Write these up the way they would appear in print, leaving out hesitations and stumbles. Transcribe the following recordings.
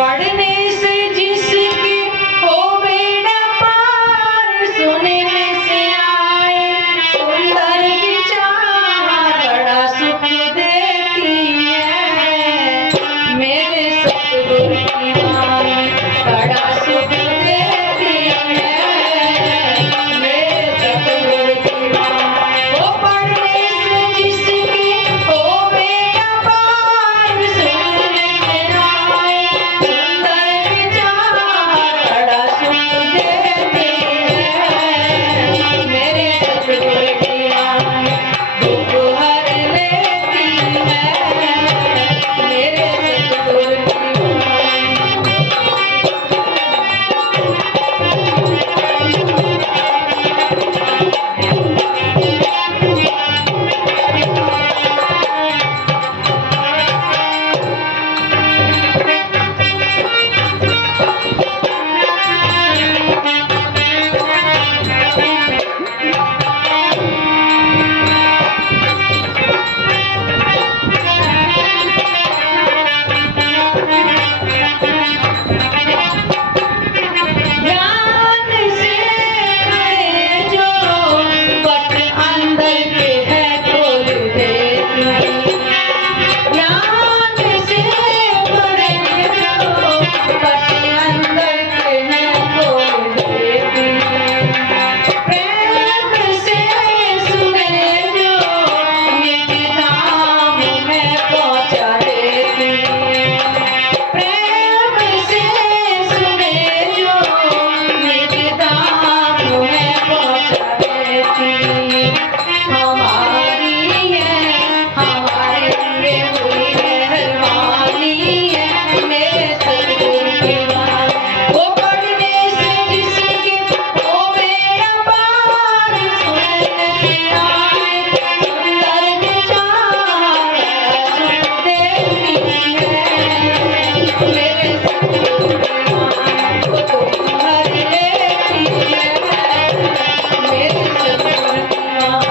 पढ़ने से जिसकी हो बेड़ा पार, सुनने से आए सुंदर विचार, बड़ा सुख देती है मेरे सतगुरु की वाणी, बड़ा सुख देती है मेरे सतगुरु की वाणी। वो पढ़ने से जिसकी हो बेड़ा पार, सुनने से आए सुंदर विचार, बड़ा सुख देती है मेरे सतगुरु की वाणी, दुख हर लेती है मेरे सतगुरु की वाणी। ज्ञान से है जो पट अंदर के है खोल देती, ज्ञान से पढ़े जो पट अंदर के है खोल देती, प्रेम से सुने जो निज धाम में पहुंचा देती, प्रेम से सुने जो निज धाम में पहुंचा देती। हमारी है हमारे लिए हुई मेहरबानी है मेरे सतगुरु की वाणी। वो पढ़ने से जिसके हो बेड़ा पार, सुनने से आए सुंदर विचार, सुख देती है मेरे सतगुरु की वाणी, वो दुख हर लेती है मेरे सतगुरु की वाणी।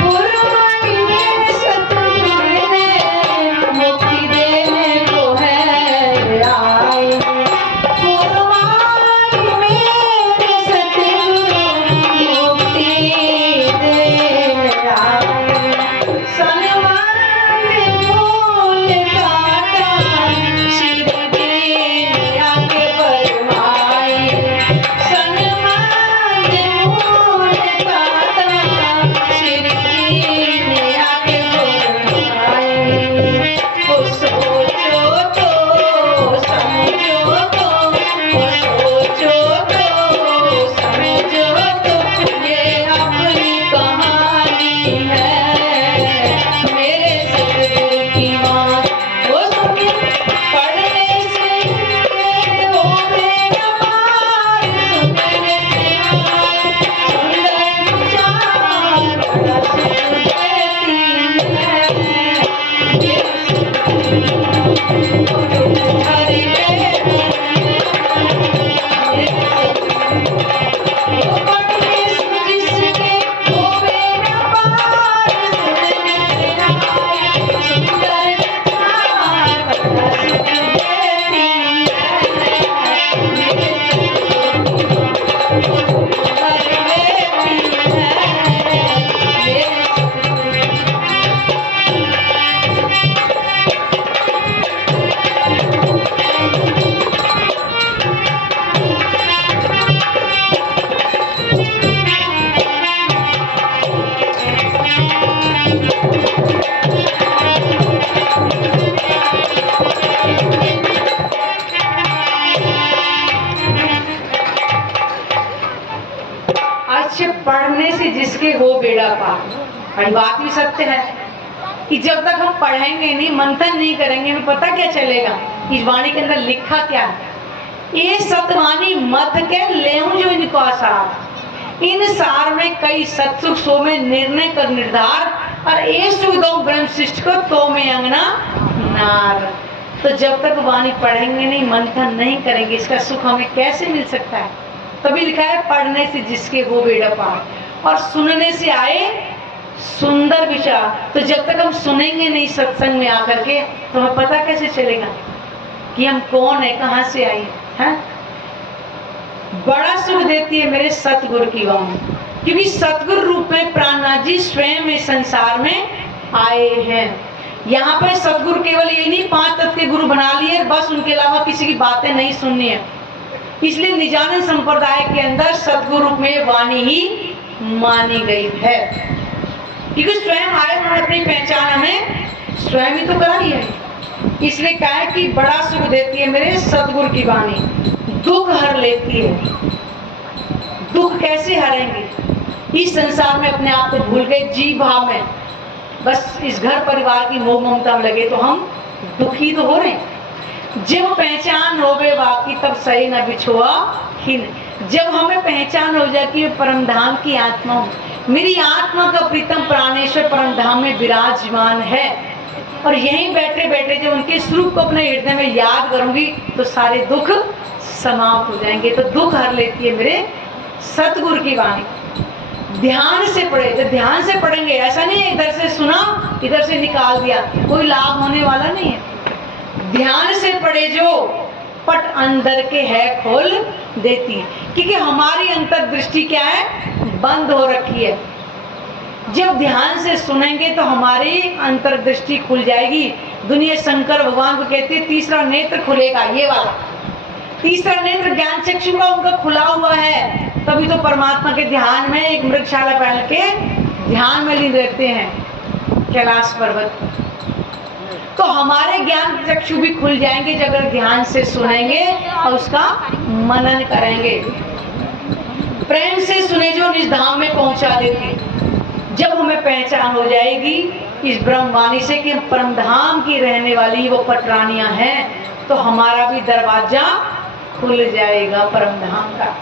पुरवाई में सतगुरु ने मुक्ति देने को है आए, पुरवाई में सतगुरु मुक्ति देने आए, सनमान मूल काटा शिरडी आके फरमाए, सनमान मूल काटा शिरडी आके फरमाए। वो सोचो तो समझो तो, वो सोचो तो समझो तो, ये अपनी कहानी है मेरे सतगुरु की वाणी। वो सुने पढ़ने से हो बेड़ा पार, सुनने से आए सुंदर विचार, बड़ा सुख देती है मेरे सतगुरु की वाणी, दुख हर लेती है मेरे सतगुरु की वाणी। वो पढ़ने से जिसके हो बेड़ा पार, सुनने से आए सुंदर विचार, बड़ा सुख देती है मेरे सतगुरु की वाणी, दुख हर लेती है मेरे सतगुरु की वाणी। अच्छे पढ़ने से जिसके हो बेड़ा पार, और बात भी सत्य है कि जब तक हम पढ़ेंगे नहीं, मंथन नहीं करेंगे, हमें पता क्या चलेगा इस वाणी के अंदर लिखा क्या है। ये सतवानी मत के लेहूं जो इनको आसार, इन सार में कई सत्सुख सो में निर्णय कर निर्धार और ये सुविधा ब्रह्म शिष्ट को तो में अंगना नार। तो जब तक वाणी पढ़ेंगे नहीं, मंथन नहीं करेंगे, इसका सुख हमें कैसे मिल सकता है? तभी लिखा है पढ़ने से जिसके हो बेड़ा पार और सुनने से आए सुंदर विचार। तो जब तक हम सुनेंगे नहीं सत्संग में आकर के, तो हमें पता कैसे चलेगा कि हम कौन है, कहाँ से आए हैं? बड़ा सुख देती है मेरे सतगुरु की वाणी, क्योंकि सतगुरु रूप में प्राणनाथ जी स्वयं इस संसार में आए हैं। यहाँ पर सतगुरु केवल ये नहीं 5 तत्व के गुरु बना लिए बस, उनके अलावा किसी की बातें नहीं सुननी है। इसलिए निजानंद संप्रदाय के अंदर सतगुरु में वाणी ही मानी गई है, क्योंकि स्वयं आए, उन्होंने अपनी पहचान हमें स्वयं ही तो कराई है। इसलिए कहा कि बड़ा सुख देती है मेरे सतगुरु की वाणी, दुख हर लेती है। दुख कैसे हरेंगे? इस संसार में अपने आप को भूल गए, जीव भाव में बस इस घर परिवार की मोह ममता में लगे, तो हम दुखी तो हो रहे हैं। जब पहचान हो गए बाकी तब सही न बिछुआ खिन। जब हमें पहचान हो जाती है परम धाम की आत्मा हूँ, मेरी आत्मा का प्रीतम प्राणेश्वर परम धाम में विराजमान है, और यहीं बैठे बैठे जब उनके स्वरूप को अपने हृदय में याद करूंगी तो सारे दुख समाप्त हो जाएंगे। तो दुख हर लेती है मेरे सतगुरु की वाणी। ध्यान से पढ़े, तो ध्यान से पढ़ेंगे, ऐसा नहीं है इधर से सुना इधर से निकाल दिया, कोई लाभ होने वाला नहीं है। ध्यान से पढ़े जो पट अंदर के है खोल देती, क्योंकि हमारी अंतर्दृष्टि क्या है, बंद हो रखी है। जब ध्यान से सुनेंगे तो हमारी अंतर्दृष्टि खुल जाएगी। दुनिया शंकर भगवान को कहती है तीसरा नेत्र खुलेगा, ये वाला तीसरा नेत्र ज्ञान चक्षु का उनका खुला हुआ है, तभी तो परमात्मा के ध्यान में एक मृगशाला पहन के ध्यान में लीन रहते हैं कैलाश पर्वत। तो हमारे ज्ञान चक्षु भी खुल जाएंगे जब अगर ध्यान से सुनेंगे और उसका मनन करेंगे। प्रेम से सुने जो निज धाम में पहुंचा देती। जब हमें पहचान हो जाएगी इस ब्रह्मवाणी से कि परम धाम की रहने वाली वो पटरानियां हैं, तो हमारा भी दरवाजा खुल जाएगा परम धाम का।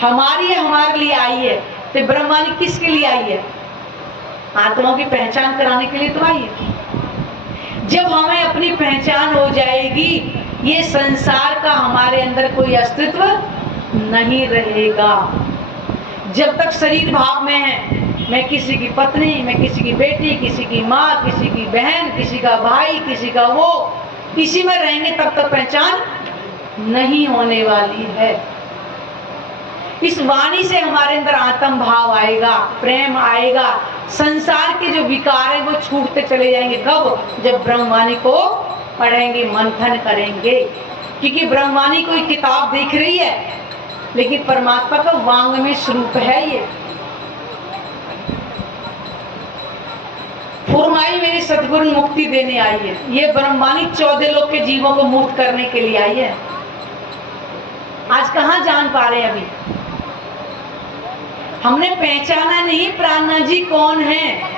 हमारे लिए आई है। तो ब्रह्मवाणी किसके लिए आई है? आत्माओं की पहचान कराने के लिए तो आई है। जब हमें अपनी पहचान हो जाएगी, ये संसार का हमारे अंदर कोई अस्तित्व नहीं रहेगा। जब तक शरीर भाव में है, मैं किसी की पत्नी, मैं किसी की बेटी, किसी की माँ, किसी की बहन, किसी का भाई, किसी का वो, इसी में रहेंगे तब तक पहचान नहीं होने वाली है। इस वाणी से हमारे अंदर आत्म भाव आएगा, प्रेम आएगा, संसार के जो विकार है वो छूटते चले जाएंगे। कब? जब ब्रह्मवाणी को पढ़ेंगे, मंथन करेंगे। क्योंकि ब्रह्मवाणी कोई किताब दिख रही है, लेकिन परमात्मा का वांग में स्वरूप है। ये फुरमाई मेरे सतगुरु मुक्ति देने आई है। ये ब्रह्मवाणी 14 लोक के जीवों को मुक्त करने के लिए आई है। आज कहाँ जान पा रहे हैं? अभी हमने पहचाना नहीं प्राणनाथ जी कौन है।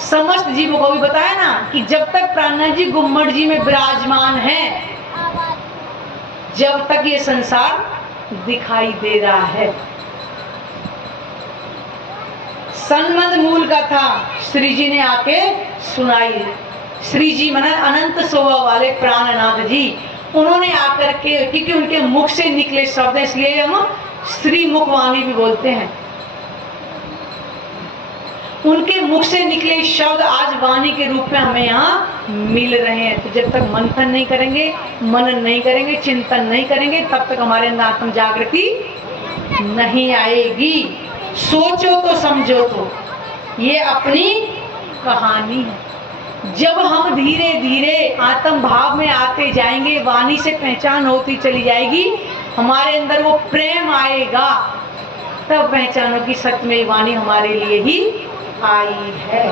समस्त जीवों को भी बताया ना कि जब तक प्राणनाथ जी गुम्मट जी में विराजमान है, जब तक ये संसार दिखाई दे रहा है। सन्मद मूल का था, श्री जी ने आके सुनाई। श्री जी माना अनंत शोभा वाले प्राणनाथ जी, उन्होंने आकर के, क्योंकि उनके मुख से निकले शब्द, इसलिए हम श्री मुखवाणी भी बोलते हैं। उनके मुख से निकले शब्द आज वाणी के रूप में हमें यहाँ मिल रहे हैं। तो जब तक मंथन नहीं करेंगे, मनन नहीं करेंगे, चिंतन नहीं करेंगे, तब तक हमारे अंदर आत्म जागृति नहीं आएगी। सोचो तो समझो तो ये अपनी कहानी है। जब हम धीरे धीरे आत्म भाव में आते जाएंगे, वाणी से पहचान होती चली जाएगी, हमारे अंदर वो प्रेम आएगा, तब पहचानो कि सच में वाणी हमारे लिए ही आई है।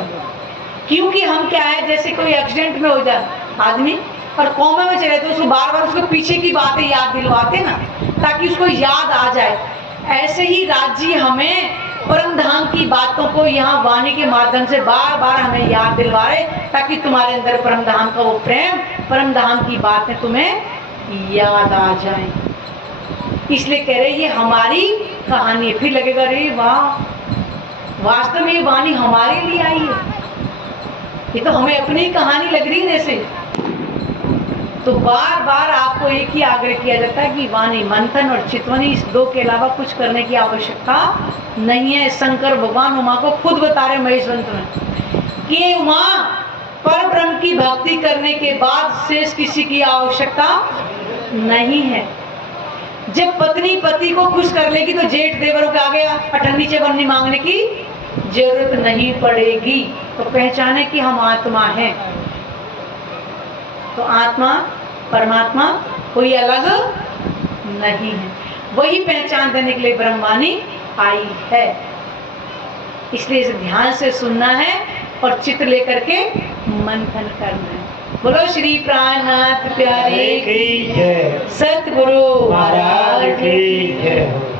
क्योंकि हम क्या है, जैसे कोई एक्सीडेंट में हो जाए आदमी और कोमा में चले, तो उसको बार बार उसको पीछे की बातें याद दिलवाते ना, ताकि उसको याद आ जाए। ऐसे ही राज्य हमें परम धाम की बातों को यहाँ वाणी के माध्यम से बार बार हमें याद दिलवा रहे, ताकि तुम्हारे अंदर परम धाम का वो प्रेम, परम धाम की बातें तुम्हें याद आ जाए। इसलिए कह रहे ये हमारी कहानी है। फिर लगेगा अरे वाह, वास्तव में ये वाणी हमारे लिए आई है, ये तो हमें अपनी कहानी लग रही है जैसे। तो बार बार आपको एक ही आग्रह किया जाता है कि वाणी मंथन और चितवनी, इस दो के अलावा कुछ करने की आवश्यकता नहीं है। शंकर भगवान उमा को खुद बता रहे महेश मंत्र में कि उमा, पर ब्रह्म की भक्ति करने के बाद शेष किसी की आवश्यकता नहीं है। जब पत्नी पति को खुश कर लेगी तो जेठ देवरों के आगे अठन्नी चवन्नी मांगने की जरूरत नहीं पड़ेगी। तो पहचाने कि हम आत्मा हैं। तो आत्मा परमात्मा कोई अलग नहीं है, वही पहचान देने के लिए ब्रह्मवाणी आई है। इसलिए इसे ध्यान से सुनना है और चित्त लेकर के मंथन करना है। बोलो श्री प्राणनाथ प्यारे की जय, सतगुरु महाराज की जय।